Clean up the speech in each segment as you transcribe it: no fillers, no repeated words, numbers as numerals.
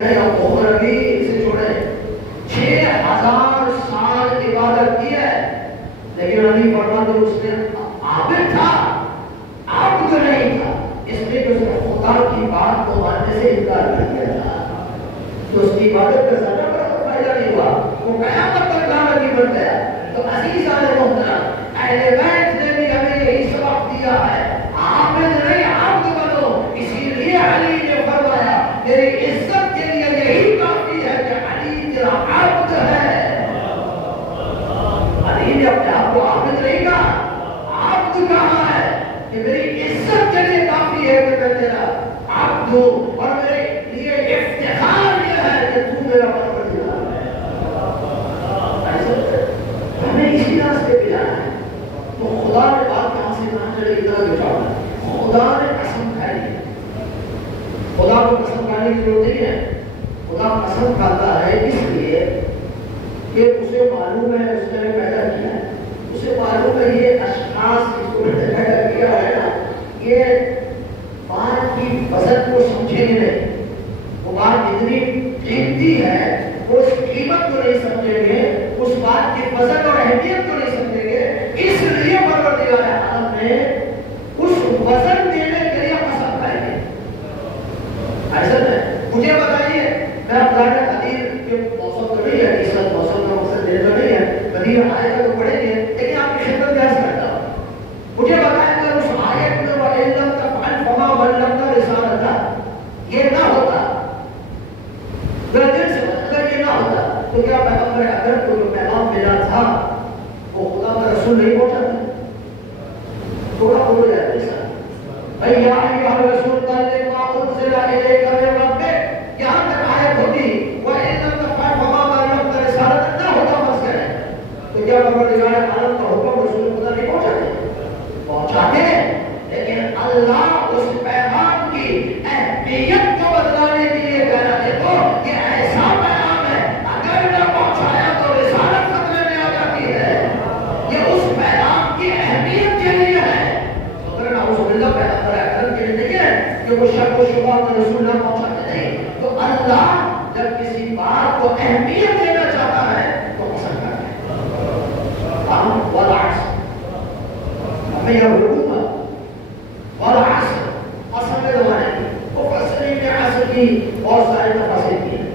عمر بھی اسے چھوڑے 6000 سال عبادت کی ہے، لیکن علی فرماتے اس نے عابد تھا، عبد نہیں تھا، اس لیے کہ اس نے خدا کی بات کو ماننے سے انکار کر دیا تھا، تو اس کی عبادت کا زیادہ بڑا فائدہ نہیں ہوا، وہ قیامت تک لعنتی بن گیا۔ تو عزیزان محترم، اہل بیت نے بھی ہمیں یہی سبق دیا ہے، عابد نہیں عبد بنو، اسی لیے علی نے فرمایا میری عزت کے لیے یہی کافی ہے کہ علی تیرا عبد ہے۔ علی نے اپنے آپ کو عابد نہیں کہا، عبد کہا ہے کہ میری عزت کے لیے کافی ہے کہ میں تیرا عبد ہوں، اور میرے لیے افتخار یہ ہے کہ تو میرا پروردگار ہے۔ ہمیں اسی راستے پہ جانا ہے۔ تو خدا نے بات کہاں سے کہاں چلے گی طرح جٹانا، خدا نے قسم کھائی ہے، خدا کو قسم کھانے کی ضرورت نہیں ہے، خدا قسم کھاتا ہے اس لیے کہ اسے معلوم ہے اس نے پیدا کیا ہے، اسے معلوم ہے یہ اشخاص اس کو پیدا کیا ہے نا، یہ بات کی وزن کو سمجھیں گے نہیں، وہ بات اتنی قیمتی ہے وہ اس قیمت کو نہیں سمجھیں گے، اس بات کی وزن اور اہمیت کو نہیں سمجھیں گے، اس لیے پروردگار عالم نے اس وزن دینے کے لیے قسم کھائی ہے۔ ایسا نہیں، مجھے بتائیے، میں اب ظاہر حدیث کے موسم تو نہیں ہے، اس وقت موسم کا مقصد دیر تو نہیں ہے، حدیث آئے گا تو پڑھیں گے، لیکن آپ کی خدمت میں عرض کرتا ہوں، مجھے بتائیں اگر اس آیت میں وَإِن لَّمْ تَفْعَلْ فَمَا بَلَّغْتَ رِسَالَتَهُ یہ نہ ہوتا، میرا دل سے اگر یہ نہ ہوتا تو کیا پیغمبر اکرم کو جو پیغام ملا تھا وہ خدا کا رسول نہیں پہنچاتا؟ تھوڑا بولو جائے ایسا بھائی یا ایھا الرسول بلغ ما انزل الیک من ربک، یہاں تک آیت ہوتی وَإِن لَّمْ تَفْعَلْ فَمَا بَلَّغْتَ رِسَالَتَهُ نہ ہوتا بس کرے تو کیا پروردگار عالم کا حکم رسول خدا نہیں پہنچاتے ہیں؟ لیکن اللہ اس پیغام کی اہمیت کو بتلانے کے لیے کہہ رہا ہے تو یہ ایسا پیغام ہے اگر نہ پہنچایا تو رسالت خطرے میں آ جاتی ہے، یہ اس پیغام کی اہمیت کے لیے ہے، اگر نہ اس اللہ پیغمبر اکرم کے لیے نہیں ہے کہ وہ شک و شبہ میں رسول نہ پہنچاتے نہیں، تو اللہ جب کسی بات کو اہمیت دینا چاہتا ہے تو پسند کرتا ہے۔ ہم والعصر ہمیں یہ حکومت والعصر قسم زمانے کی مفسرین نے عصر کی بہت سارے تفاسیر کی ہیں،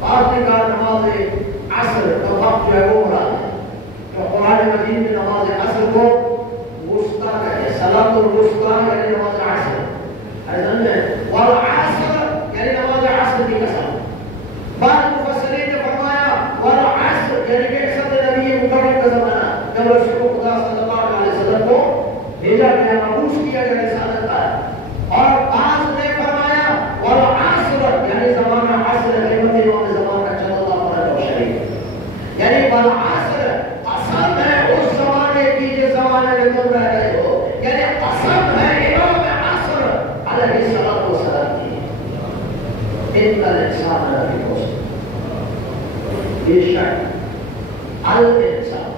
بعض نے کہا نماز عصر کا وقت جو ہے وہ مراد ہے، جو قرآن مجید میں نماز عصر کو وسطیٰ کہتے ہیں، صلاۃ الوسطیٰ یعنی نماز عصر، ایسا نہیں والعصر یعنی نماز عصر کی قسم۔ بعض مفسرین نے فرمایا والعصر یعنی کہ عصر نبی مکرم کا زمانہ جب رسول خدا صلی اللہ علیہ وسلم کو بھیجا گیا، مبعوث کیا گیا رسالت کا، اور بعض نے فرمایا والعصر یعنی زمانہ عصر قیمت امام زمانہ صلی اللہ علیہ وسلم، یعنی والعصر قسم ہے اس زمانے کی جس زمانے میں تم رہ گئے ہو، یعنی قسم ہے امام عصر علیہ السلام کی، ان الانسان لفی خسر، بے شک الانسان،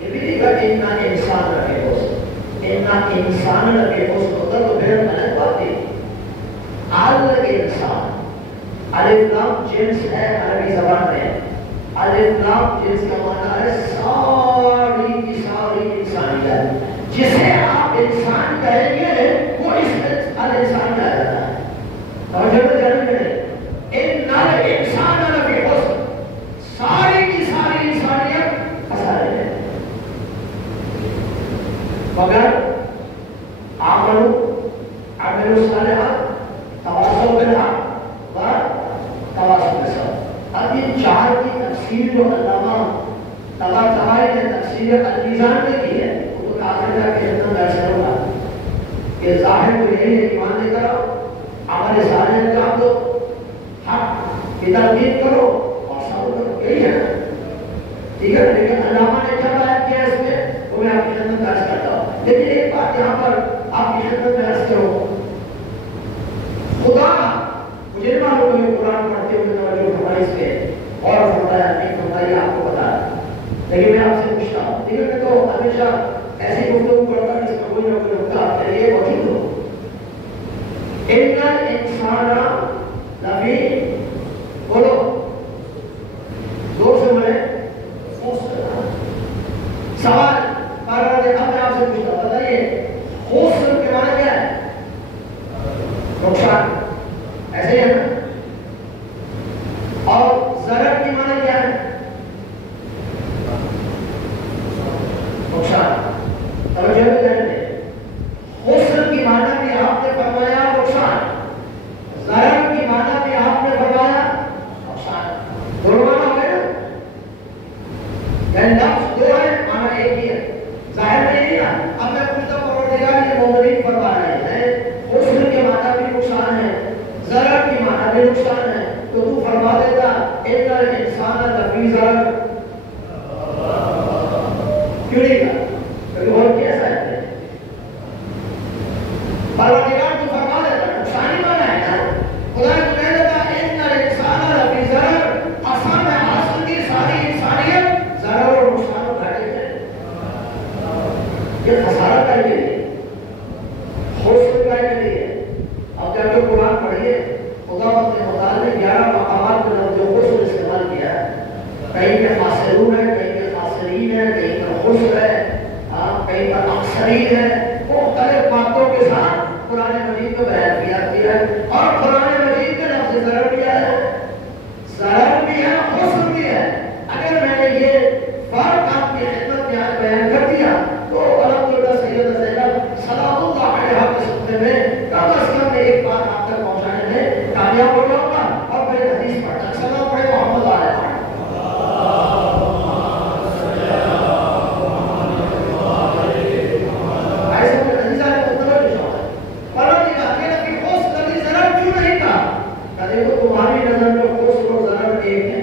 یہ بھی دیکھا کہ ان انسان لفی خسر، ان انسان لفی خسر ہوتا تو پھر غلط بات تھی۔ الانسان الف لام جنس ہے عربی زبان میں، الف لام جنس کا معنی ہے ساری کی ساری انسانیت، جسے آپ انسان کہیں گے وہ اس الانسان کہا جاتا ہے، توجہ میں جانیں گے ان الانسان لفی خسر، ساری کی ساری انسانیت خسارے میں، مگر عملوا الصالحات تواصوا بالحق وتواصوا بالصبر۔ اب یہ چار کی تفسیر جو علامہ طباطبائی نے تفسیر المیزان میں کی ہے، وہ تو آخر جا کے اتنا ایسا ہوگا کہ ظاہر تو یہی ہے ایمان لے کر عمل صالح انجام دو، حق کی تربیت کرو اور صبر کرو، یہی ہے ٹھیک ہے، لیکن علامہ نے کیا بیان کیا اس میں وہ میں آپ کی خدمت میں عرض کرتا ہوں، لیکن ایک بات یہاں پر آپ کی خدمت میں عرض کروں، خدا مجھے نہیں معلوم ہے قرآن پڑھتے ہوئے توجہ فرمائی اس پہ اور فرمایا نہیں فرمایا آپ کو بتا، لیکن میں آپ سے پوچھتا ہوں، ٹھیک ہے، میں تو ہمیشہ ایسی گفتگو کرتا ہوں جس میں کوئی نہ کوئی نقطہ آپ کے لیے موجود ہو۔ ان الانسان لفی فرما دیتا ان الانسان لفی ضرر، کیوں نہیں کہا؟ کیونکہ بہت کیسا ہے پروردگار تو فرما دیتا نقصانی مانا ہے نا، خدا نے کہہ دیتا ان الانسان لفی ضرر، اصل میں اصل کی ساری انسانیت ضرر اور نقصان اٹھانے ہے، یہ خسارہ کر کے لیے، خسر کر کے لیے۔ اب جب جو قرآن پڑھیے خدا اپنے مطالعے میں 11 مقامات پر لفظ خسر استعمال کیا ہے، کہیں پہ خاسرون ہے، کہیں پہ خاسرین ہے، کہیں پر خسر ہے، کہیں پر اکثرین ہے، مختلف باتوں کے ساتھ قرآن مجید میں بیان کیا ہے، اور قرآن مجید میں لفظ ضرر بھی ہے، ضرر بھی ہے، خسر بھی ہے۔ اگر میں نے یہ فرق آپ کی خدمت میں آج بیان کر دیا تو الحمدللہ سید زینب سلام اللہ علیہ کے سلسلے میں کم از کم ایک بات آپ تک پہنچانے میں کامیاب ہو جاؤں گا، اور میرے حدیث پڑھنا سلام پڑھے محمد علیہ تمہاری نظر میں خسر اور ضرر ایک ہے،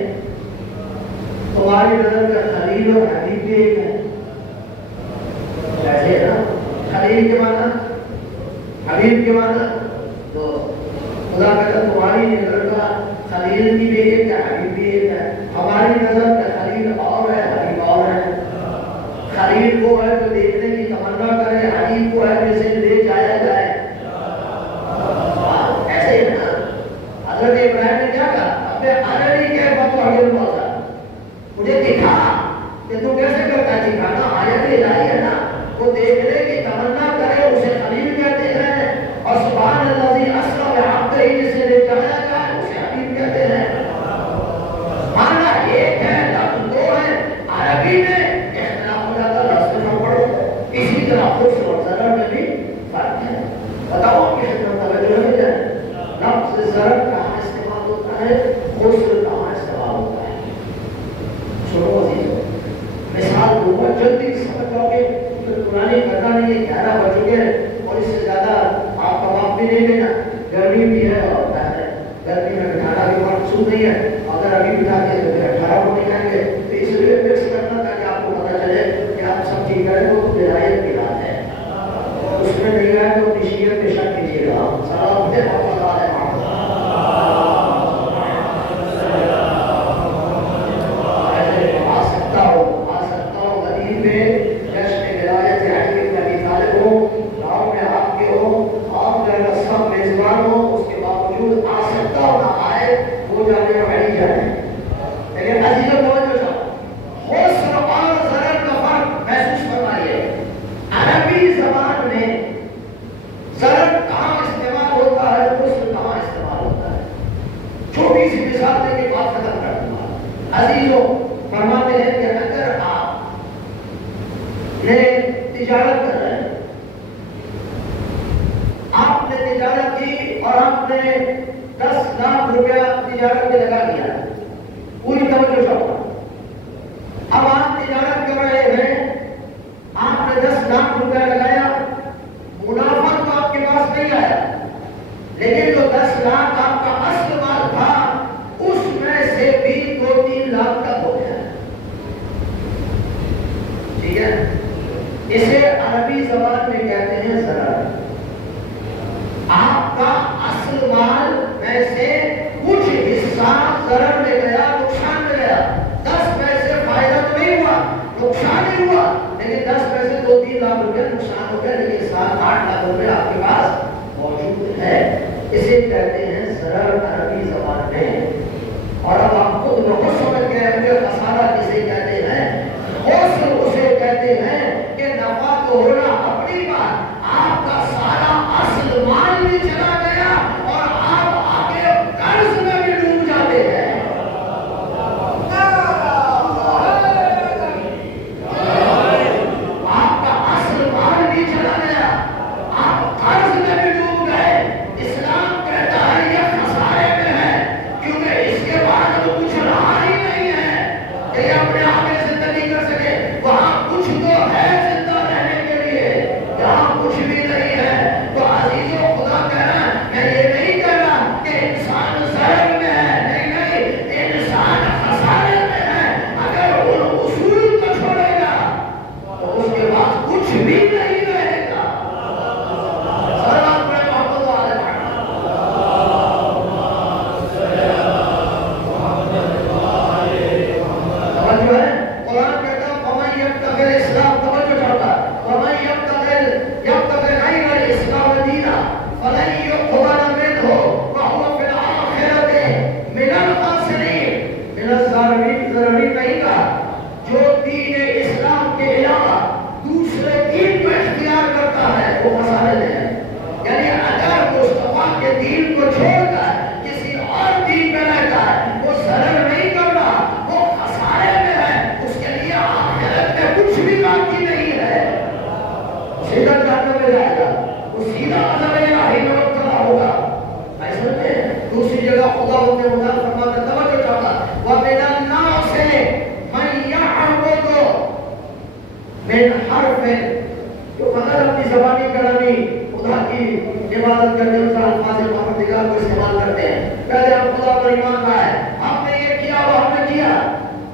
تمہاری نظر میں خلیل اور حبیب بھی ایک ہے، ایسے نا؟ خلیل کے معنی حبیب کے معنی، تو خدا کہتا تمہاری نظر کا خلیل بھی ایک ہے، حبیب بھی ایک ہے، ہماری نظر کا خلیل اور ہے، حبیب اور ہے۔ خلیل وہ ہے جو دیکھنے کی تمنا کرے، حبیب وہ ہے جسے لے جایا جائے، ایسے ہی نا؟ حضرت ابراہیم نے کیا کہا؟ ابے ارنی کے بطو حضر موسیٰ، مجھے دکھا کہ تو کیسے کرتا ہے، دکھانا آیت الہی ہے نا، وہ دیکھنے کی تمنا کرے اسے خلیل کہتے ہیں، اور سبحان الذی اسریٰ بعبدہ جسے لے جایا جائے اسے حبیب کہتے ہیں۔ معنی ایک ہے، لفظ دو ہے، عربی میں اختلاف ہو جاتا لفظ نہ پڑھو، اسی طرح خسر اور ضرر میں بھی فرق ہے۔ بتاؤ کہ توجہ ہو جائے، لفظ ضرر کہاں استعمال ہوتا ہے، خسر کہاں استعمال ہوتا ہے؟ چھوڑو عزیزو، مثال دوں گا جلدی سمجھ جاؤ گے، پرانی کرنا نہیں ہے، 11 بج چکے اور اس سے زیادہ آپ کا وقت بھی نہیں لینا، گرمی بھی ہے اور گرمی میں بٹھانا بھی مقصود نہیں ہے، اگر ابھی بٹھا کے تو 18 کو نہیں آئیں گے، تو اس لیے فکس کرنا تاکہ آپ کو پتہ چلے کہ آپ سب ٹھیک ہے، وہ ہدایت کی بات ہے، اس میں نہیں آئے تو نشیت پہ شک کیجیے گا۔ سلام ہے محمد علیہ فرماتے ہیں کہ اگر آپ نے تجارت کر رہے ہیں، آپ نے تجارت کی اور آپ نے 10 لاکھ روپیہ تجارت میں لگا دیا، پوری توجہ چاہتا، اب آپ تجارت کر رہے ہیں، آپ نے 10 لاکھ روپیہ لگایا، منافع تو آپ کے پاس نہیں آیا، لیکن جو 10 لاکھ آپ کا اصل مال تھا اس میں سے بھی 2-3 لاکھ کا ہو گیا، ٹھیک ہے؟ اسے عربی زبان میں کہتے ہیں ضرر۔ آپ کا اصل مال میں سے کچھ حصہ ضرر میں گیا، نقصان میں گیا، 10 پیسے فائدہ تو نہیں ہوا، نقصان ہی ہوا، لیکن 10 پیسے 2-3 لاکھ روپے نقصان ہو گیا، لیکن 7-8 لاکھ روپے آپ کے پاس موجود ہے، اسے کہتے ہیں ضرر عربی زبان میں۔ اور اب آپ خود بخود سمجھ گئے ہوں گے خسارہ کسے کہتے ہیں، خسر اسے کہتے ہیں کہ نفع تو ہونا اپنی بات، آپ کا سارا اصل مال بھی چلا گیا اور آپ آگے قرض میں بھی ڈوب جاتے ہیں۔ آپ کا اصل مال بھی چلا گیا، آپ قرض میں بھی ڈوب گئے۔ اسلام کہتا ہے یہ خسارے میں ہے، کیونکہ اس کے بعد اب کچھ رہا ہی نہیں ہے کہ یہ اپنے آگے زندگی کر سکے، وہاں کچھ تو ہے زندہ رہنے کے لیے، یہاں کچھ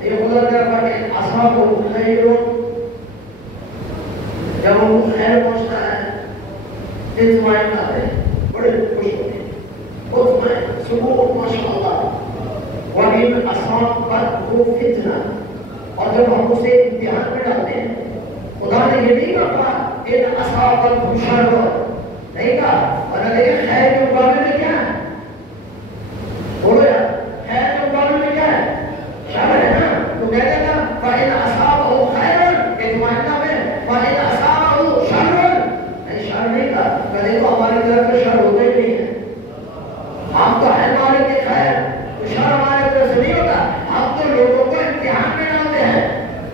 یہ خدا کہتا ہے کہ اصحاب الخیر جب وہ خیر پہنچتا ہے اطمینان آتے ہیں بڑے خوش ہوتے ہیں اطمینان سکون ماشاءاللہ وَإِنْ أَصَابَتْهُ فِتْنَةٌ اور جب ہم اسے امتحان میں ڈالتے ہیں خدا نے یہ نہیں کہا إِنْ أَصَابَتْهُ شَرٌّ نہیں کہا اور دیکھیں خیر کے مقابلے میں کیا ہے بولو یار خیر کے مقابلے میں کیا ہے شر ہے نا تو کہتے ہیں نا فَإِنْ أَصَابَهُ خَيْرٌ اطمینان میں فَإِنْ أَصَابَهُ شَرٌ نہیں شر نہیں کہا کہتے تو ہماری طرف سے شر ہوتے ہی نہیں ہے ہم تو ہے مالک کے خیر تو شر ہمارے طرف سے نہیں ہوتا ہم تو لوگوں کو امتحان میں ڈالتے ہیں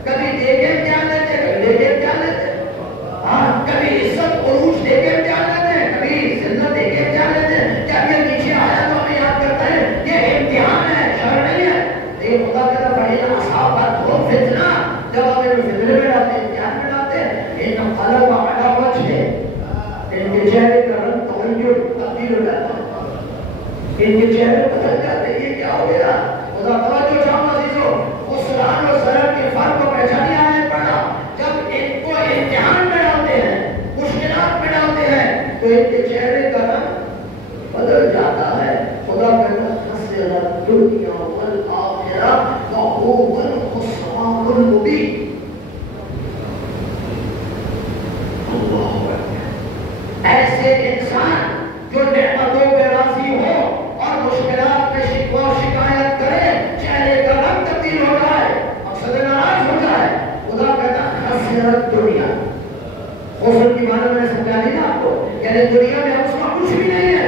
کبھی دے کے امتحان لیتے کبھی دے کے امتحان لیتے ہاں کبھی عزت عروج دے کے امتحان لیتے ہیں کبھی ذلت دے کے امتحان لیتے ہیں کیا یہ نیچے آیا تو ہمیں یاد کرتا ہے یہ امتحان ہے شر نہیں ہے لیکن خدا کہتا فَإِنْ أَصَابَتْهُ فِتْنَةٌ جب ہمیں فتنے میں ڈالتے ہیں امتحان میں ڈالتے ہیں ان قلب علی وجہ ان کے چہرے کا رنگ تغیر تبدیل ہو جاتا ہے ان کے چہرے بدل جاتے ہیں یہ کیا ہو گیا خدا توجہ چاہوں عزیزو خسران و ضرر کے فرق کو پہچانی آئے پڑھا جب ان کو امتحان میں ڈالتے ہیں مشکلات میں ڈالتے ہیں تو ان کے چہرے کا رنگ بدل جاتا ہے خدا کہتا خسر الدنیا والآخرہ وهو الخسران المبین اللہ ایسے انسان جو نعمتوں پہ راضی ہو اور مشکلات میں شکوہ و شکایت کرے چہرے کا رنگ تبدیل ہو جائے مقصد ناراض ہو جائے خدا کہتا خسرت دنیا خسر کی معنی میں نے سمجھا دی نا آپ کو یعنی دنیا میں اس کا کچھ بھی نہیں ہے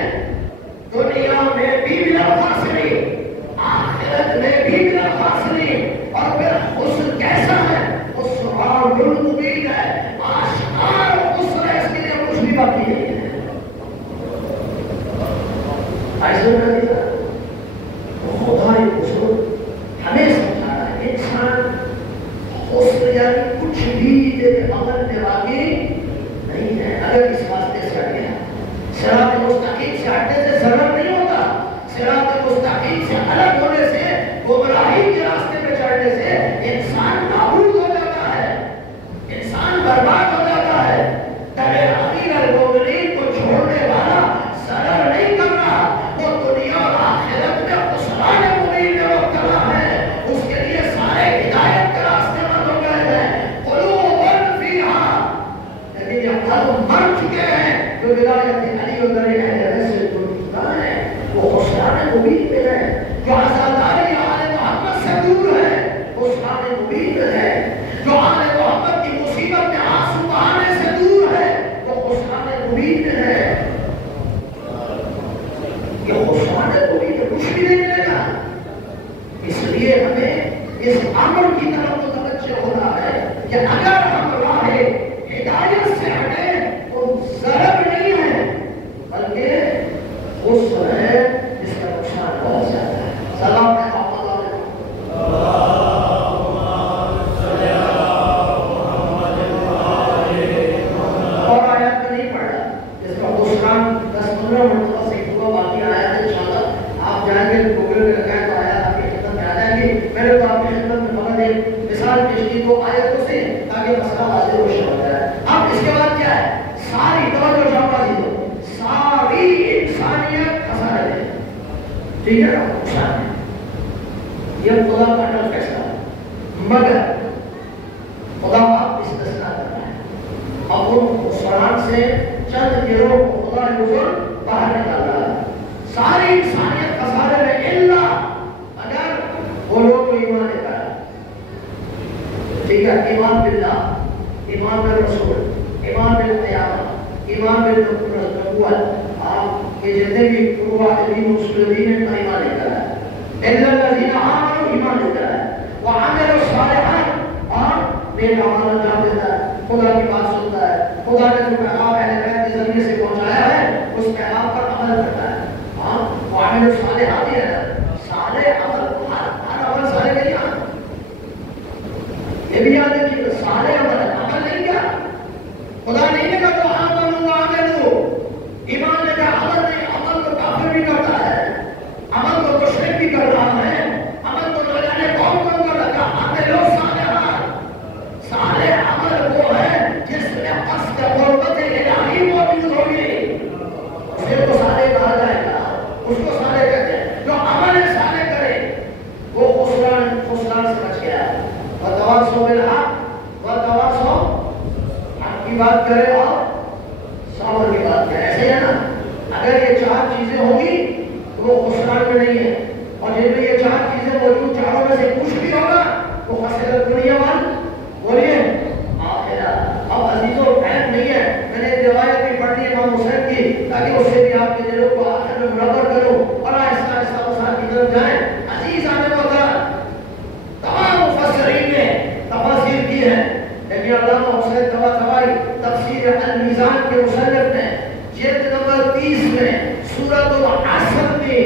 دنیا میں بھی بلا فاصلی آخرت میں بھی بلا فاصلی اور پھر خسر کیسا ہے خسران المبین ہے آشکار خسر ہے اس کے لیے کچھ بھی باقی نہیں ہے ایسے میں دیتا خدا خسر ہمیں سمجھا رہا ہے انسان خسر یعنی کچھ بھی تیرے عمل میں باقی نہیں ہے اگر اس واسطے سے ہٹ گیا صراط مستقیم سے ہٹنے سے ضرر نہیں ہوتا صراط مستقیم سے الگ ہونے سے گمراہی کے راستے پہ چڑھنے سے انسان نابود ہو جاتا ہے انسان برباد ہو جاتا ہے تبے امیر المومنین کو چھوڑنے والا ضرر نہیں کر رہا وہ دنیا اور آخرت میں خسران مبین میں مبتلا ہے اس کے لیے سارے ہدایت کے راستے بند ہو گئے ہیں قلوب فیہا لیکن یہ قلب مر چکے ہیں جو ولایت علی و در اہل سے جڑتا ہے وہ خسران مبین میں ہے جو عزاداری آل محمد سے دور ہے خسران مبین میں ہے جو آل محمد کی مصیبت میں آنسو بہانے سے دور ہے وہ خسران مبین میں ہے یہ خسران مبین میں کچھ بھی نہیں ملے گا اس لیے ہمیں اس امر کی طرف متوجہ ہونا ہے کہ اگر ہم راہ ہدایت سے ہٹے تو ضرر نہیں ہے بلکہ خسر ہے جس کا نقصان بہت زیادہ ہے سلام ہے اور آیات میں نہیں پڑھا جس کا خسران 10-15 مرتبہ سے ہوا باقی آیات انشاءاللہ آپ جائیں گے گوگل میں لگائیں تو آیات آپ کی خدمت میں آ جائیں گی میں نے تو آپ کی خدمت میں فقط ایک مثال پیش کی تو آیتوں سے تاکہ مسئلہ واضح روشن ہو جائے اب اس کے بعد کیا ہے ساری توجہ شامل ہو ساری انسانیت خسارے دے ٹھیک ہے نقصان ہے یہ خدا کا اٹل فیصلہ ہے مگر خدا آپ استثناء کر رہا ہے اب ان خسران سے چند گروہ کو خدا بزرگ باہر نکال رہا ہے ساری انسانیت خسارے میں الا اگر وہ لوگ کو ایمان لے کر ٹھیک ہے ایمان باللہ ایمان بالرسول ایمان بالقیامہ ایمان بالنبوت آپ کے جتنے بھی فروعین مسلمین کا ایمان لے کر ہے الا الذین آمنوا ایمان لے کر ہے وعملوا الصالحات اور نیک اعمال انجام دیتا ہے خدا کی بات سنتا ہے خدا نے جو پیغام اہل بیت کے ذریعے سے پہنچایا ہے اس پیغام پر عمل کرتا ہے ہاں وعملوا الصالحات ہی ہے صالح عمل ہر عمل صالح نہیں ہے یہ بھی یاد ہے کہ صالح عمل نہیں کیا خدا نہیں کہا تو آمنوا وعملوا ایمان لے کر عمل نہیں عمل تو کافر بھی کرتا ہے عمل تو مشرک بھی کر رہا ہے عمل تو نہ جانے کون کون کر رہا ہے بات کرے اور صبر کی بات کرے. ایسے ہے نا؟ اگر یہ چار چیزیں ہوں گی تو وہ خسران میں نہیں ہے، اور جن میں یہ چار چیزیں موجود، چاروں میں سے کچھ بھی ہوگا وہ خسرت دنیا وال. بولیے آخرہ. اب عزیزوں ٹائم نہیں ہے، میں نے ایک روایت بھی پڑھی ہے امام حسین کی، تاکہ اس سے بھی آپ کے دلوں کو آخر میں منور کروں اور آہستہ آہستہ مسائل کی طرف جائیں. عزیز آنے والا تمام مفسرین نے تفاسیر کی ہے، لیکن علامہ حسین طباطبائی تفسیر المیزان کے مصنف نے جلد نمبر 30 میں سورۃ العصر میں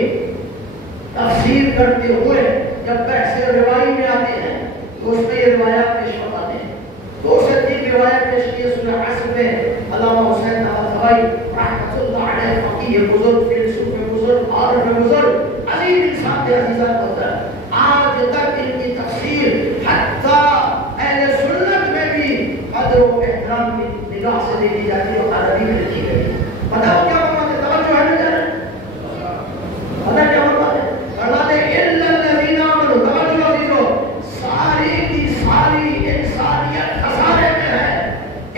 تفسیر کرتے ہوئے جب بحث روائی میں آتے ہیں تو اس میں یہ روایات پیش فرماتے ہیں. 2 سے 3 روایت پیش کی سورۃ العصر میں. علامہ حسین طباطبائی رحمۃ اللہ علیہ فقیہ بزرگ، فیلسوف بزرگ، عارف بزرگ، عظیم انسان کے عزیزان ہوتا ہے. آج تک ان کی تفسیر حتی اہل سنت میں بھی قدر و احترام کی نگاہ سے دیکھی جاتی ہے اور عربی میں لکھی گئی ہے. پتہ ہو کیا فرماتے؟ توجہ ہے نا؟ پتہ کیا فرماتے؟ فرماتے الا الذین آمنوا. توجہ عزیزو، ساری کی ساری انسانیت خسارے میں ہے.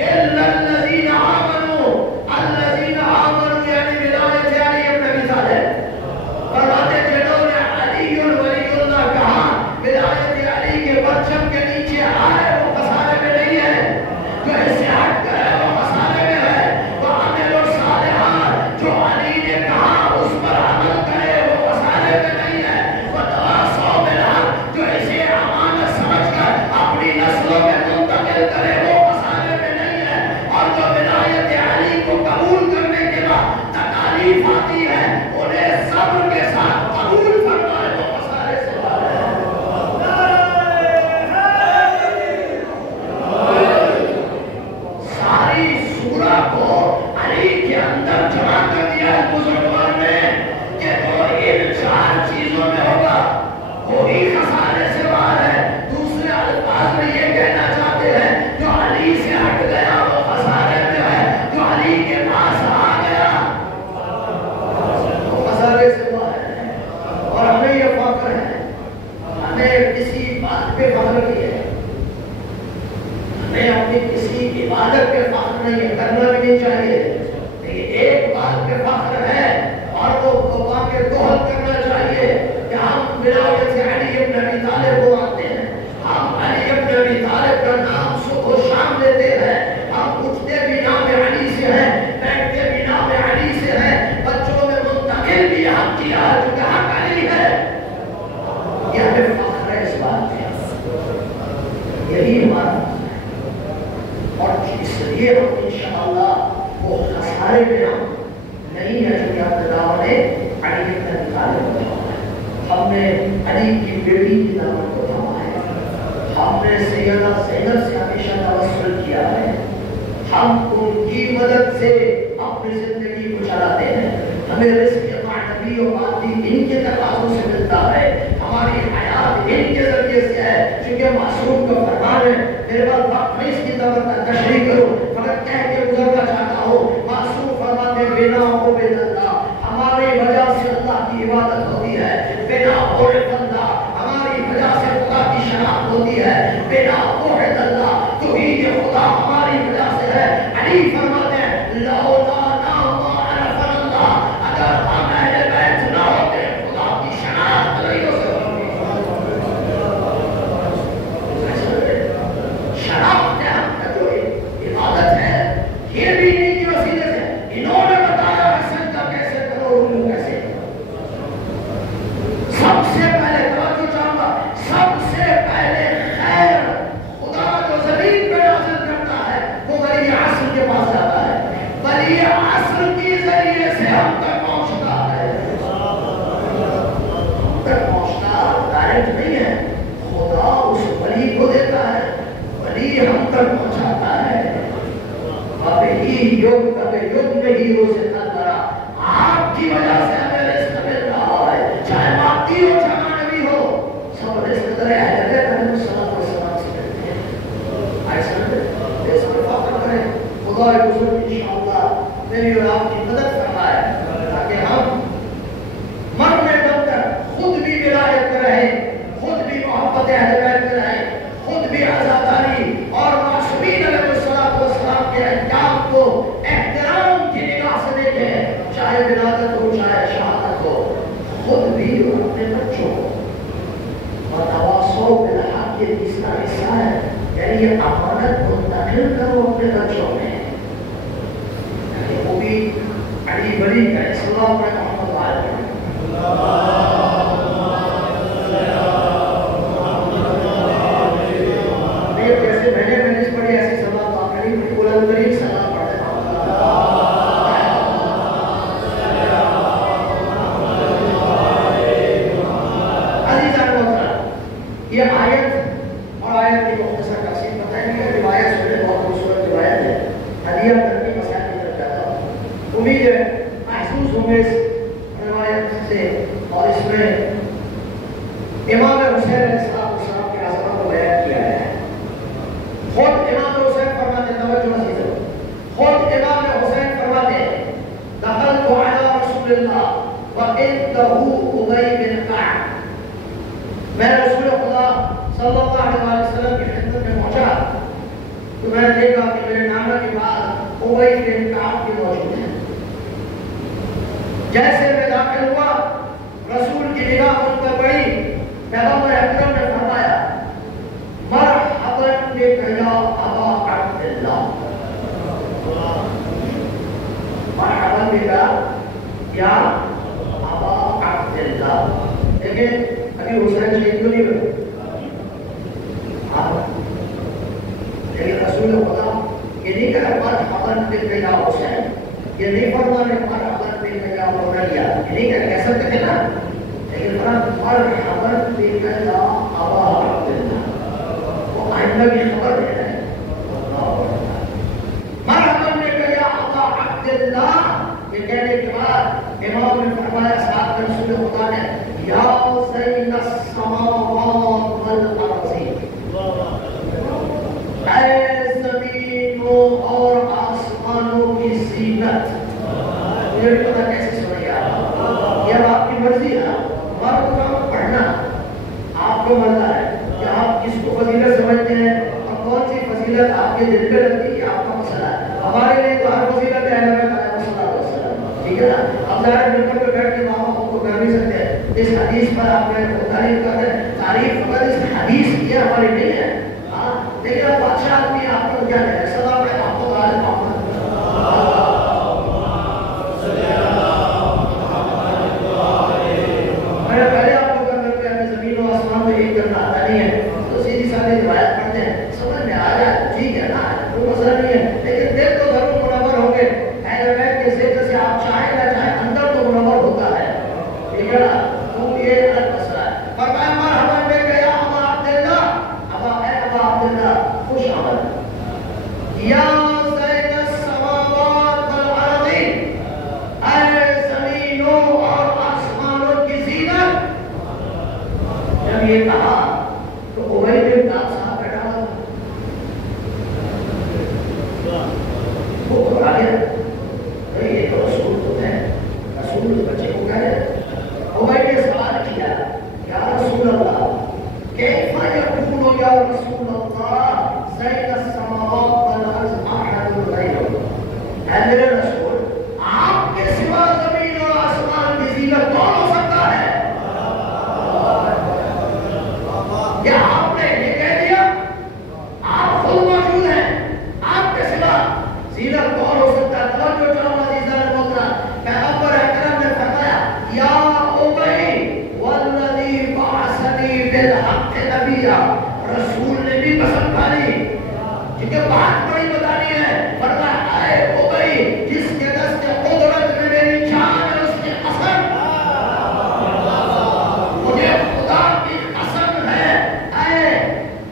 الا الذین آمنوا، الذین آمنوا یعنی ولایت علی ابن ابی طالب. فرماتے جنہوں نے علی ولی اللہ کہا، ولایت علی کے پرچم کے نیچے آئے وہ خسارے میں نہیں ہے. جو اس سے ہٹ کر ہے وہ خسارے میں ہے. وہ عمل الصالحات جو علی نے کہا اس پر عمل کرے وہ خسارے میں نہیں ہے. وہ تواصوا بالحق جو اسے امانت سمجھ کر اپنی نسلوں میں منتقل کرے وہ خسارے میں نہیں ہے. اور جو ولایت علی کو قبول کرنے کے بعد تکالیف آتی ہے انہیں صبر کے ساتھ قبول فرمائے وہ خسارے سے باہر ہے. ساری سورہ کو علی کے اندر جمع کر دیا ہے بزرگوار نے کہ جو ان 4 چیزوں میں ہوگا وہی خسارے سے باہر ہے. دوسرے الفاظ میں یہ کہنا چاہتے ہیں جو علی سے ہٹ گیا وہ خسارے میں ہے، جو علی کے پاس آ گیا وہ خسارے سے باہر ہے. اور ہمیں یہ فخر ہے، ہمیں کسی بات پہ فخر نہیں ہے، ہمیں اپنی کسی عبادت پہ فخر نہیں ہے، کرنا بھی نہیں چاہیے. لیکن ایک بات پہ فخر ہے اور وہ قوم کے دوہل کرنا چاہیے کہ ہم ولایت علی ابن ابی طالب کو مانتے ہیں. ہم علی ابن ابی طالب کا نام صبح و شام لیتے ہیں. ہم اٹھتے بھی نام علی سے ہیں، بیٹھتے بھی نام علی سے ہیں، بچوں میں منتقل بھی ہم کیا جو کہ حق علی ہے. یہ ہمیں فخر ہے اس بات پہ. یہی ہمارا اور اس لیے ہم انشاءاللہ وہ خسارے میں ہم نہیں ہے جو کہ اپنے دعوت نے علی ابن ابی طالب کو تھاما ہے. ہم نے علی کی بیٹی کی دعوت کو تھاما ہے. ہم نے سیدہ زینب سے ہمیشہ توسل کیا ہے. ہم ان کی مدد سے اپنی زندگی کو چلاتے ہیں. ہمیں رزق معنوی و مادی ان کے تقاضوں سے ملتا ہے. ہماری حیات ان کے ذریعے سے ہے. چونکہ معصوم کا فرمان ہے، میرے پاس وقت میں اس کی طرف تشریح کروں، فقط کہہ کے گزرنا چاہتا ہوں. معصوم فرماتے بنا عبید اللہ، ہماری وجہ سے اللہ کی عبادت ہوتی ہے. بنا عبید اللہ، ہماری وجہ سے خدا کی شناخت ہوتی ہے. بنا عبید اللہ، توحید خدا ہماری وجہ سے ہے. علی فرماتے ہیں لولا نام عرف اللہ، اگر ہم اہل بیت نہ ہوتے خدا کی شناخت نہیں ہو سکتی. شناخت ہے ہم کا جو عبادت ہے یہ بھی نہیں کی وسیلے سے. انہوں نے بتایا ہے سجدہ کیسے کرو، رکوع کیسے کرو. سب سے پہلے توجہ چاہوں گا، سب سے پہلے خیر خدا جو زمین پہ نازل کرتا ہے وہ ولی عصر کے پاس جاتا ہے. ولی عصر کے ذریعے سے ہم تک پہنچتا ہے. ہم تک پہنچنا ڈائریکٹ نہیں ہے، خدا اس ولی کو دیتا ہے، ولی ہم تک پہنچاتا ہے. یوگ میں ہی روزے کرا آپ کی وجہ سے ہمیں رزق مل رہا ہے، چاہے مادی ہو چاہے معنوی ہو. سب رزق در اہل بیت علیہ السلام سے ملتے ہیں. ایسا اس پر فخر کریں. خدا بزرگ انشاءاللہ میری اور آپ کی مدد فرمائے تاکہ ہم مرنے دم تک خود بھی ولایت میں رہیں، خود بھی محبت اہل بیت میں رہیں، خود بھی عزاداری اور معصومین علیہ السلام کے احکام یہ تیسرا حصہ ہے، یعنی یہ امانت منتقل کرو اپنے بچوں میں. وہ بھی علی بڑی کا اسلام میں محمد والے جیسے میں نے اس پڑھی ایسی سلام آپ علی بلند ترین سلام پڑھتے ہیں. یہ آیت اور آیت کی مختصر تفسیر بتائیں گے. روایت سنیں، بہت خوبصورت روایت ہے. ہدیہ کرنے مسائل کی طرف جاتا ہوں. امید ہے محسوس ہوں گے اس روایت سے، اور اس میں امام حسین علیہ السلام کی عظمت کو بیان کیا ہے. خود امام حسین فرماتے ہیں، توجہ نصیحت ہو، خود امام حسین فرماتے ہیں دخلت علی رسول اللہ وعنده ابی بن کعب. میں رسول خدا صلی اللہ علیہ وسلم کی خدمت میں پہنچا تو میں نے دیکھا کہ میرے نانا کے بعد ابی بن کعب بھی موجود ہیں. جیسے میں داخل ہوا رسول کی نگاہ مجھ پر پڑی. پیغمبر اکرم نے فرمایا مرحبا بک یا ابا عبداللہ، مرحبا بک یا ابا عبداللہ. لیکن ابھی حسین شہید تو نہیں ہوئے، لیکن رسول خدا یہ نہیں کہا مرحبا بک یا حسین، یہ نہیں فرمانے مرحبا بک یا مولایا، یہ نہیں کہہ سکتے تھے نا، لیکن مرحبا بک یا ابا عبداللہ. وہ آئندہ کی خبر دے رہے ہیں. مرحبا بک یا ابا عبداللہ یہ کہنے کے بعد امام نے فرمایا صاحب رسول خدا نے یا زین السماوات والارض، اے زمینوں اور آسمانوں کی زینت. یہ پتہ کیسے سنیں گے آپ؟ یہ آپ کی مرضی ہے. ہمارا پڑھنا آپ کو مرضی ہے کہ آپ کس کو فضیلت سمجھتے ہیں اور کون سی فضیلت آپ کے دل پہ رکھتی ہے، آپ کا مسئلہ ہے. ہمارے لیے تو ہر فضیلت ہے نبی علیہ السلام، ٹھیک ہے نا. اب ظاہر ممبر پہ بیٹھ کے ماں باپ کو کر نہیں سکتے. اس حدیث پر آپ نے تعریف کرتے ہیں، تعریف پر اس حدیث یہ ہماری نہیں ہے. لیکن اب بادشاہ آدمی آپ کو کیا ہے سلام ہے آپ کو عالم محمد. میں پہلے آپ کو کر کے ہمیں زمین و آسمان میں ایک کرنا آتا نہیں ہے تو سیدھی سادھی روایت پڑھتے ہیں، سمجھ میں آ جائے ٹھیک ہے نا، کوئی مسئلہ نہیں ہے. لیکن دل تو ضرور منور ہوں گے. اہل بیت کے ذکر سے آپ چاہیں نہ چاہیں اندر تو منور ہوتا ہے، ٹھیک ہے نا. تو یہ الگ مسئلہ ہے. فرمایا مرحبا بک یا ابا عبداللہ، ابا اے ابا عبداللہ خوش آمد. یا زین السماوات والارض، اے زمینوں اور آسمانوں کی زینت. جب یہ کہا تو ابی بن کعب صاحب بیٹھا ہوا وہ گھبرا گیا. یہ تو رسول تو ہے، رسول بچے کو کہہ رہے. ابی نے سوال کیا یا رسول اللہ کیف یکون یا رسول اللہ زین السماوات والارض احد غیرہ. اے میرے رسول آپ کے سوا زمین اور آسمان کی زینت کون ہو سکتا ہے؟ کیا آپ نے یہ کہہ دیا آپ خود موجود ہیں، آپ کے سوا زینت کون ہو سکتا ہے؟ توجہ کرو عزیزان محترم. پیغمبر اکرم نے فرمایا یا ابی والذی بعثنی بالحق نبیا. رسول نے بھی قسم کھا لی کیونکہ بات بڑی بتانی ہے. فرمایا اے ابی جس کے دست قدرت میں میری جان ہے اس کی قسم، مجھے خدا کی قسم ہے. اے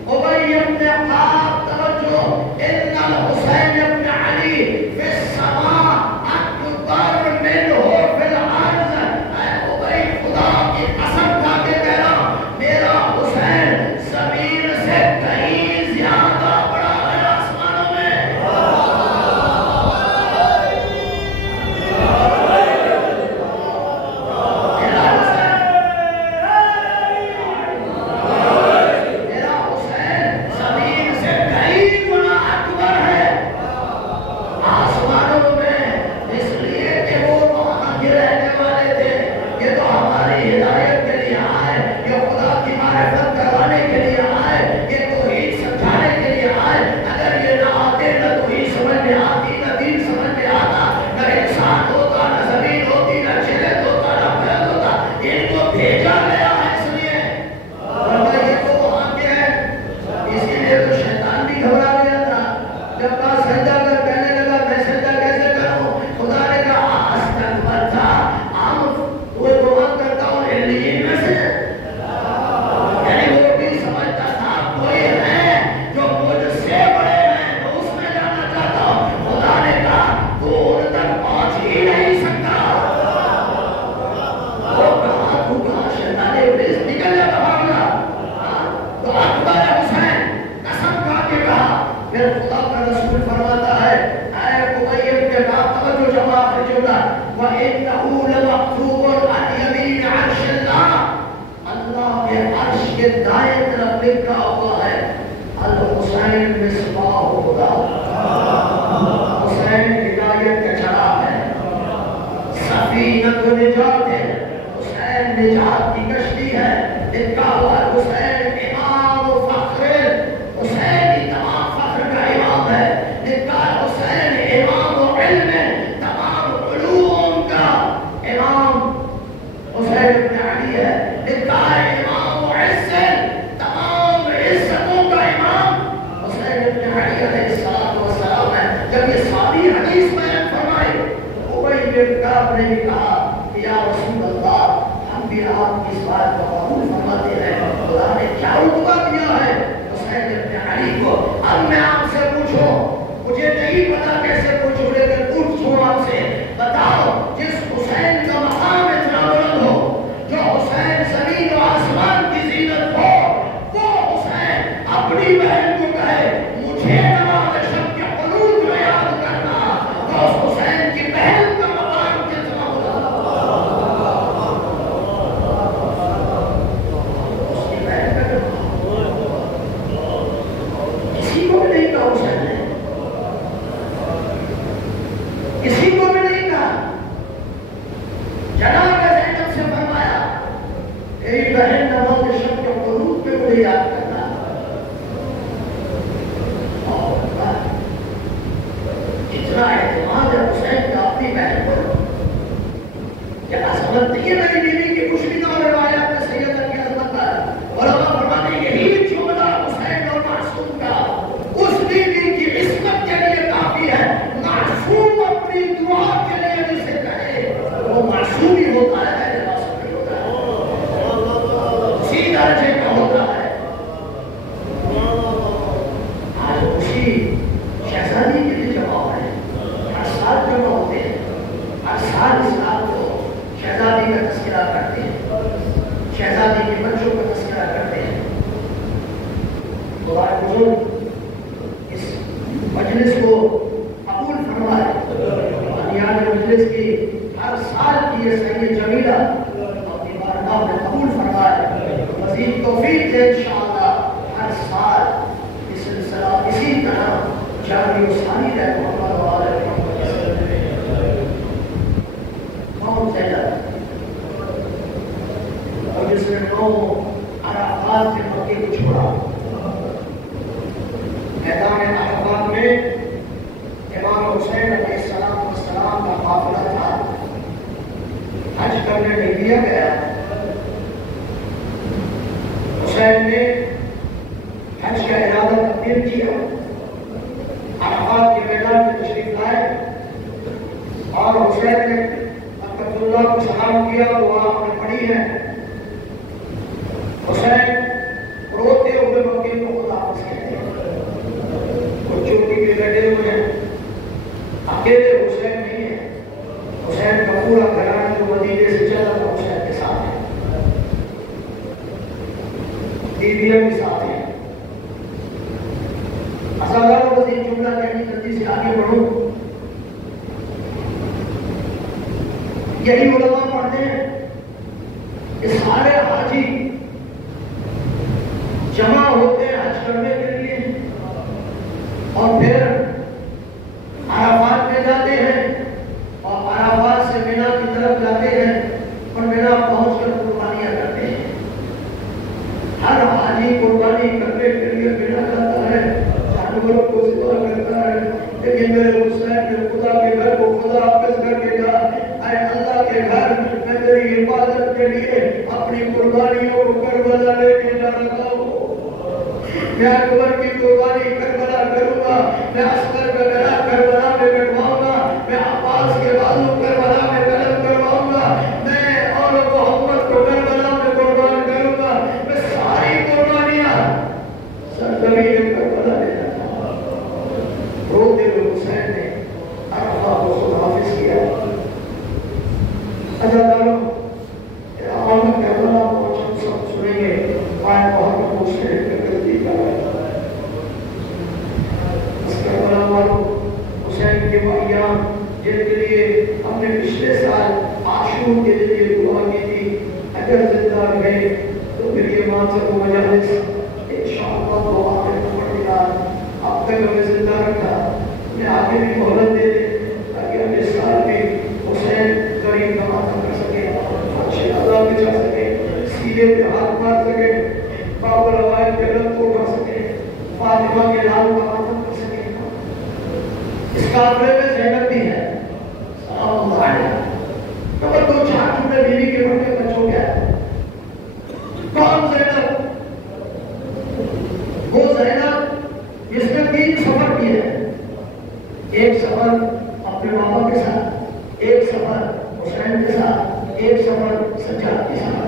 ابی ابن کعب توجہ، ان الحسین ابن علی فی السماء اکبر منہ فی الارض. اے ابی خدا کی قسم کھا کے کہہ رہا میرا حسین زمین سے کہیں زیادہ بڑا ہے آسمانوں میں. کے دائیں طرف لکھا ہوا ہے الحسین مصباح خدا، حسین ہدایت کا چراغ ہے، سفینۃ نجات ہے، حسین نجات کی کشتی ہے، لکھا ہوا ہے حسین امام و فخر، حسین ہی تمام فخر کا امام ہے، لکھا ہے حسین امام و علم، تمام علوم کا امام حسین بن علی ہے، لکھا ہے امام و عزت، تمام عزتوں کا امام حسین بن علی علیہ السلام ہے۔ جب یہ ساری حدیث بیان فرمائی، ابی بن کعب نے بھی کہا کہ یا رسول اللہ، ہم بھی آپ کی اس بات کو قبول فرماتے ہیں، خدا نے کیا رتبہ دیا ہے حسین بن علی کو۔ اب میں آپ سے پوچھوں، مجھے نہیں پتا کیسے پوچھوں، لیکن پوچھوں آپ سے، بتاؤ جس حسین کا مقام اتنا بلند ہو، جو حسین زمین و آسمان کی زینت ہو، وہ حسین اپنی بہن کو کہے مجھے نماز شب کے قنوت میں یاد کرنا، تو اس حسین کی بہن کا مقام کتنا بلند ہو، اس کی بہن کا کسی کو بھی نہیں کہا حسین نے، کسی کو بھی نہیں کہا۔ جناب زینب سے فرمایا تیری بہن نماز شب کے قنوت پہ مجھے یاد کرنا، اور اتنا اعتماد ہے حسین کا اپنی بہن پر، کیا عظمت نہیں ہے میری بیوی کی؟ کچھ بھی نہ روایات میں سیدہ کی عظمت ہے، علماء فرماتے ہیں یہی جملہ حسین اور معصوم کا اس بیوی کی عصمت کے لیے کافی ہے۔ معصوم اپنی دعا کے لیے جسے کہے وہ معصوم ہی ہوتا ہے، معصوم نہیں ہوتا ہے، اسی درجے کا ہوتا ہے۔ آج خوشی شہزادی کے لیے جمع ہو رہے ہیں، ہر سال جمع ہوتے ہیں، ہر سال اس رات کو شہزادی کا تذکرہ کرتے ہیں، شہزادی کے بچوں کا تذکرہ کرتے ہیں۔ تو آج بزرگ اس مجلس کو قبول فرمائے، بنیاد مجلس کی ہر سال کی یہ سعی جمیلہ اپنی بارگاہ میں قبول فرمائے، مزید توفیق دے انشاءاللہ ہر سال یہ سلسلہ اسی طرح جاری و ساری رہے۔ محمد و آل محمد محمد زینب اور جس نے 9 عرفات کے موقع کو چھوڑا، میدان عرفات میں امام حسین علیہ السلام کا قافلہ تھا، حج کرنے نہیں دیا گیا، حسین نے حج کا ارادہ تبدیل کیا، عرفات کے میدان میں تشریف لائے اور حسین نے مقتل اللہ کو سلام کیا، دعا آپ نے پڑھی ہے۔ حسین روتے ہوئے مکے کو خدا حافظ کہتے ہیں، چوٹی کے بیٹھے ہوئے ہیں، اکیلے حسین نہیں ہے، حسین کا پورا گھرانہ جو مدینے سے چلا تھا حسین کے ساتھ ہے، بیویاں بھی ساتھ ہیں۔ ہزاروں مزید جملہ کہنی جلدی سے آگے بڑھوں، یہی علماء پڑھتے ہیں کہ سارے حاجی جمع ہوتے ہیں حج کرنے کے لیے اور پھر عرفات میں جاتے ہیں اور عرفات سے مینا کی طرف جاتے ہیں اور مینا پہنچ کر قربانیاں کرتے ہیں۔ ہر حاجی قربانی کرنے کے لیے مینا جاتا ہے، جانوروں کو ذبح کرتا ہے، لیکن میرے حسین نے خدا کے گھر کو خدا حافظ کر کے کہا اے اللہ کے گھر، میں تیری حفاظت کے لیے اپنی قربانیوں کو کربلا لے کے جا رہا ہوں، میں اکبر کی قربانی کربلا کروں گا، میں اصغر کا گلا کربلا میں کٹواؤں گا، میں عباس کے بازو کربلا میں قلم کرواؤں گا، میں اور محمد کو کربلا میں قربان کروں گا، میں ساری قربانیاں سرزمین کربلا لے جاتا ہوں۔ روتے ہوئے حسین نے عرفہ کو خدا حافظ کیا۔ عزیزانو، آمد کربلا کو ہم سب سنیں گے، آئے محمد حسین کے غلطی کا کربلا والوں، حسین کے ایام جن کے لیے ہم نے پچھلے سال عاشور کے لیے دعا کی تھی، اگر زندہ رہے تو میری ماں سے وہ مجالس ایک شام کو دو آخر کو پڑھ دیا اب تک ہمیں زندہ رکھا انہیں آگے بھی مہلت دے دے تاکہ ہم اس سال بھی حسین کریم کا ماتم کر سکیں اچھے اللہ میں جا سکیں سیدھے پہ ہاتھ مار سکیں بابر روایت کے رنگ کو اٹھا سکیں فاطمہ کے لال کا ماتم کر سکیں اس کافرے میں زینب بھی ہے سلام اللہ علیہ کبھر دو چار چھوٹے بیوی کے بڑے بچوں کیا ہے کون زینب وہ زینب جس نے 3 سفر کیے ایک سفر اپنے بابا کے ساتھ ایک سفر حسین کے ساتھ ایک سفر سجاد کے ساتھ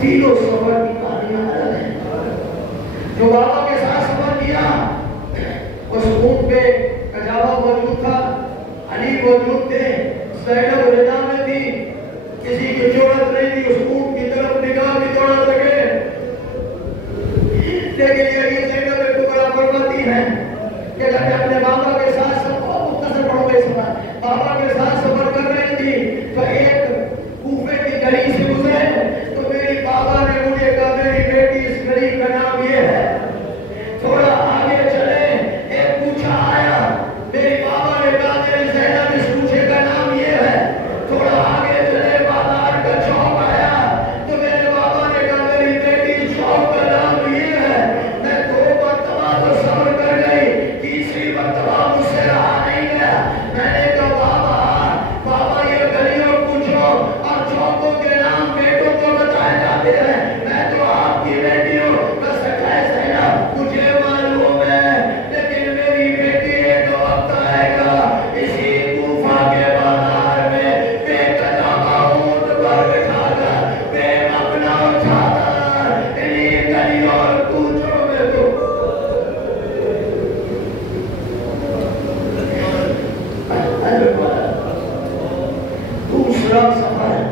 تینوں سفر کی کہانیاں الگ ہیں جو بابا کے ساتھ سفر کیا اس اونٹ پہ کجاوا موجود تھا علی موجود تھے زینب رضا میں تھی کسی کی ضرورت نہیں تھی اس اونٹ کی طرف نگاہ بھی دوڑا سکے لیکن یہ زینب کبریٰ فرماتی ہے کہ جب اپنے بابا کے ساتھ سفر مختصر پڑھو گے سفر بابا کے ساتھ سفر کر رہی تھی تو ایک کوفے کی گلی سے گزرے تو میری بابا نے مجھے کہا میری بیٹی اس گلی کا نام یہ ہے تھوڑا آگے چلے ایک کوچہ آیا میری بابا نے کہا میری زینب اس کوچے کا نام یہ ہے تھوڑا آگے چلے بازار کا چوک آیا تو میرے بابا نے کہا میری بیٹی چوک کا نام یہ ہے میں 2 مرتبہ تو صبر کر گئی تیسری مرتبہ مجھ سے رہا نہیں گیا میں نے کہا بابا یہ گلیوں پوچھو اور چوکوں کے نام بیٹوں کو بتائے جاتے ہیں میں تو آپ کی بیٹی ہوں بس سچائی زینب مجھے معلوم ہے لیکن میری بیٹی ایک وقت آئے گا اسی کوفہ کے بازار میں بے کجاوا اونٹ پر بٹھا کر بے مبنا اٹھا کر انہی گلیوں اور کوچوں میں دوسرا سفر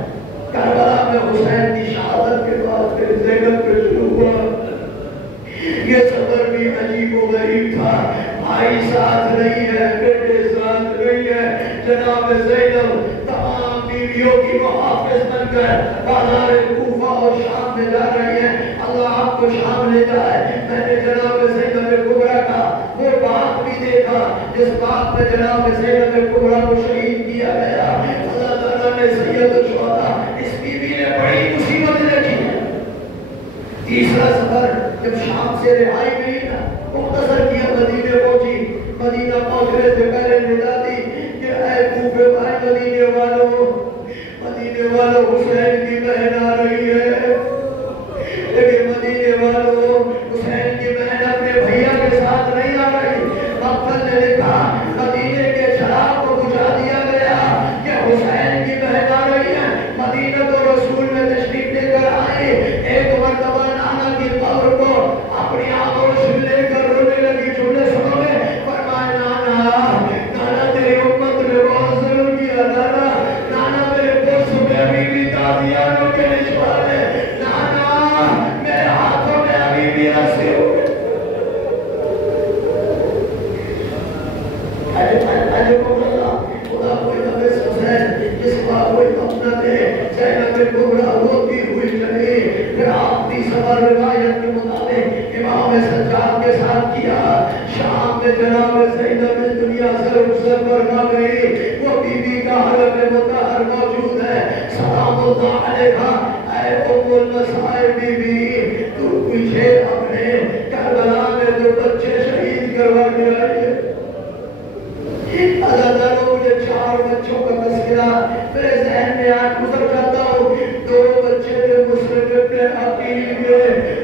کربلا میں حسین کی شہادت کے بعد پھر زینب پہ شروع ہوا یہ سفر بھی عجیب و غریب تھا بھائی ساتھ نہیں ہے بیٹے ساتھ نہیں ہے جناب زینب تمام بیویوں کی محافظ بن کر بازار کوفہ اور شام میں جا رہی ہے اللہ آپ کو شام لے جائے میں نے جناب زینب کبریٰ کا وہ باغ بھی دیکھا جس باغ میں جناب زینب کبریٰ کو شہید کیا گیا اللہ تعالیٰ نے سید الشہداء اس بیوی نے بڑی مصیبت رکھی ہے تیسرا سفر جب شام سے رہائی ملی نا مختصر کیا مدینے پہنچی مدینہ پہنچنے سے پہلے ندا دی کہ اے کوفے بھائی مدینے والوں حسین کی بہن آ رہی ہے لیکن مدینے والوں حسین کی بہن اپنے بھیا کے ساتھ نہیں آ رہی مقتل نے لکھا مدینے کے شراب کو بجھا دیا گیا کہ حسین کی بہن آ رہی ہے مدینہ تو رسول میں تشریف لے کر آئے ایک مرتبہ نانا کی قبر کو اپنی آنکھوں سے لے کر رونے لگی جملے سنو گے فرمائے نانا تیری امت نے بہت ظلم کیا نانا میرے پرس میں ابھی بھی دادیانوں کے نشان ہے نانا میرے ہاتھوں میں ابھی بھی ایسے ہو خدا کوئی نبی حسین جس کا کوئی اپنا دے زینب کبریٰ روتی ہوئی چلی پھر آخری سفر روایت کے مطابق امام سجاد کے ساتھ کیا شام میں جناب زینب اس دنیا سے رخصت فرما گئی وہ بی بی کا حلق مطہر موجود ہے سلام اللہ علیہا اے ام المصائب بی بی تو پیچھے اپنے کربلا میں جو بچے شہید کروا کے آئے عزاداروں مجھے 4 بچوں کا تذکرہ میرے ذہن میں آج گزر جاتا ہوں 2 بچے تھے مسلم ابن عقیل کے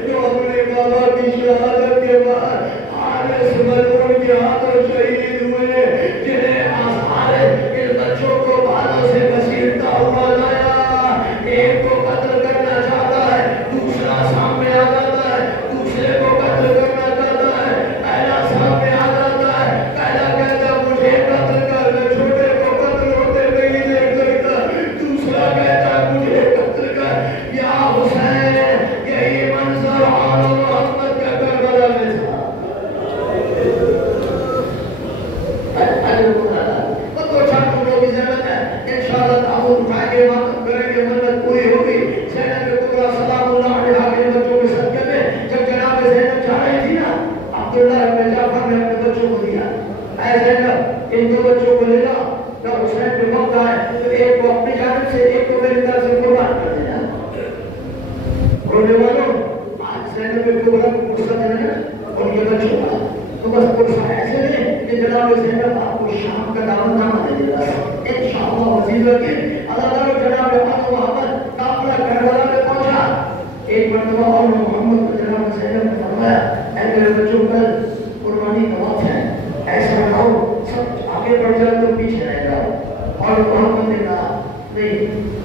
جو اپنے بابا کی شہادت کے بعد حارث ملعون کے ہاتھوں شہید ہوئے جنہیں آثار ان بچوں کو بالوں سے گھسیٹتا ہوا لایا ایک کو قتل کرنا چاہتا ہے دوسرا میں کو بڑا غصہ دینا اور یہ بچوں کا تو بس غصہ ایسے نہیں کہ جناب زینب آپ کو شام کا دعوت نامہ دے دے گا انشاءاللہ عزیز رکھے اللہ تعالیٰ جناب محمد قافلہ کربلا میں پہنچا ایک مرتبہ اور محمد کو جناب زینب نے فرمایا اے میرے بچوں کل قربانی کا وقت ہے ایسا نہ ہو سب آگے بڑھ جائے تو پیچھے رہ جاؤ اور محمد نے کہا نہیں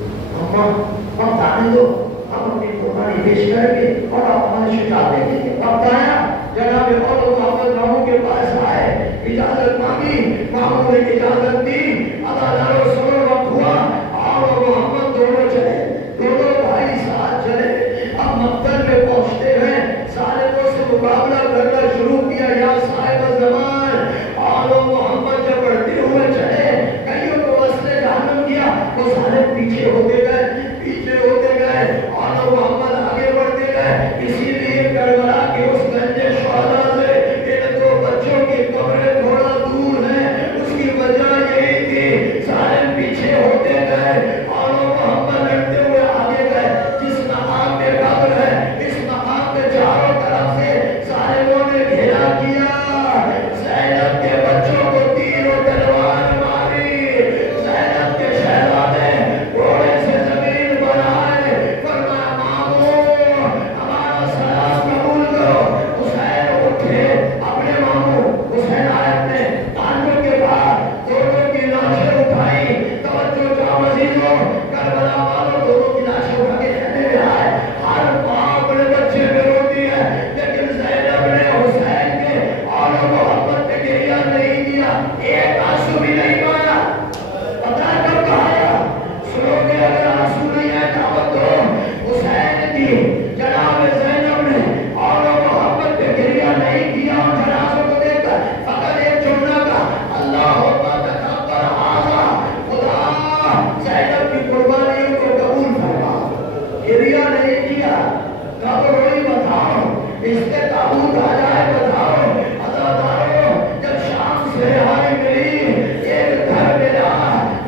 ہم آنے دو ہم اپنی قربانی پیش کریں گے اور آپ ہمیں شجاع دیں گے وقت آیا جناب محمد ماموں کے پاس آئے اجازت مانگی ماموں نے اجازت دی اللہ رسول وقت ہوا اور محمد دونوں چلے دونوں بھائی ساتھ چلے اب مقتل میں پہنچتے ہیں ظالموں سے مقابلہ کرنا شروع کیا یا صاحب زمان اور محمد جب بڑھتے ہوئے چلے کئیوں کو وصلے جہنم کیا وہ ظالم پیچھے ہوتے گئے اور محمد آگے بڑھتے گئے اسی لیے کربلا کے اس گنج شہداء سے ان دو بچوں کی قبریں تھوڑا دور ہیں اس کی وجہ یہی تھی ظالم پیچھے ہوتے گئے اور محمد لڑتے ہوئے آگے گئے جس مقام پہ قبر ہے اس مقام پہ چاروں طرف سے ظالموں نے گھیرا کیا زینب کے بچوں کو تیر و تلوار ماری زینب کے شہزادے گھوڑے سے زمین بنائے فرمایا ماموں ہمارا سلام قبول کرو حسین اٹھے اپنے ماموں حسین آئے اپنے کانوں کے بعد دونوں کی لاشیں اٹھائی توجہ جام عزیزوں کربلا والوں دونوں کی لاشیں اٹھا کے کہنے میں آئے ہر ماں اپنے بچے میں روتی ہے لیکن زینب نے حسین کے اور محمد نے گریہ نہیں کیا ایک آنسو بھی نہیں پایا پتہ ہے کب کہایا سنو گے اگر آنسو نہیں ہے دعوت دو حسین کی جناب زینب نے اور محمد نے گریہ نہیں کیا اور جنازوں کو دیکھ کر فقط ایک جملہ کا اللہم تقبل ھذا خدا زینب کی قربانیوں کو قبول فرما گریہ نہیں کیا کب روئی بتاؤ اس کے تابوت آ جائے بتاؤ عزاداروں جب شام سے رہائی ملی ایک گھر ملا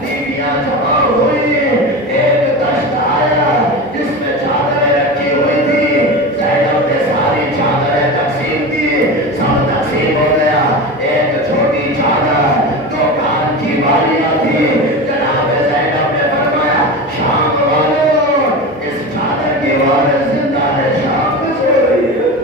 لیبیاں جمع ہوئی ایک دشت آیا جس میں چادریں رکھی ہوئی تھی زینب نے ساری چادریں تقسیم کی سب تقسیم ہو گیا ایک چھوٹی چادر دو کان کی بالیاں تھی جناب زینب نے فرمایا شام والوں اس چادر کی وارث زندہ ہے شام میں سو رہی ہے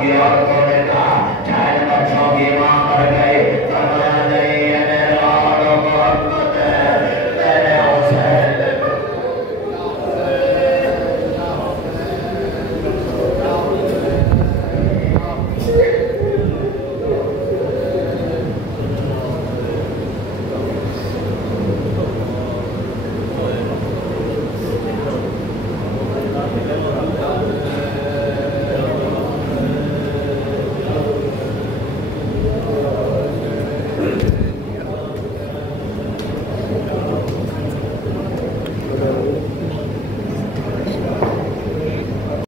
کی عورتوں نے کہا چاہے بچوں کی ماں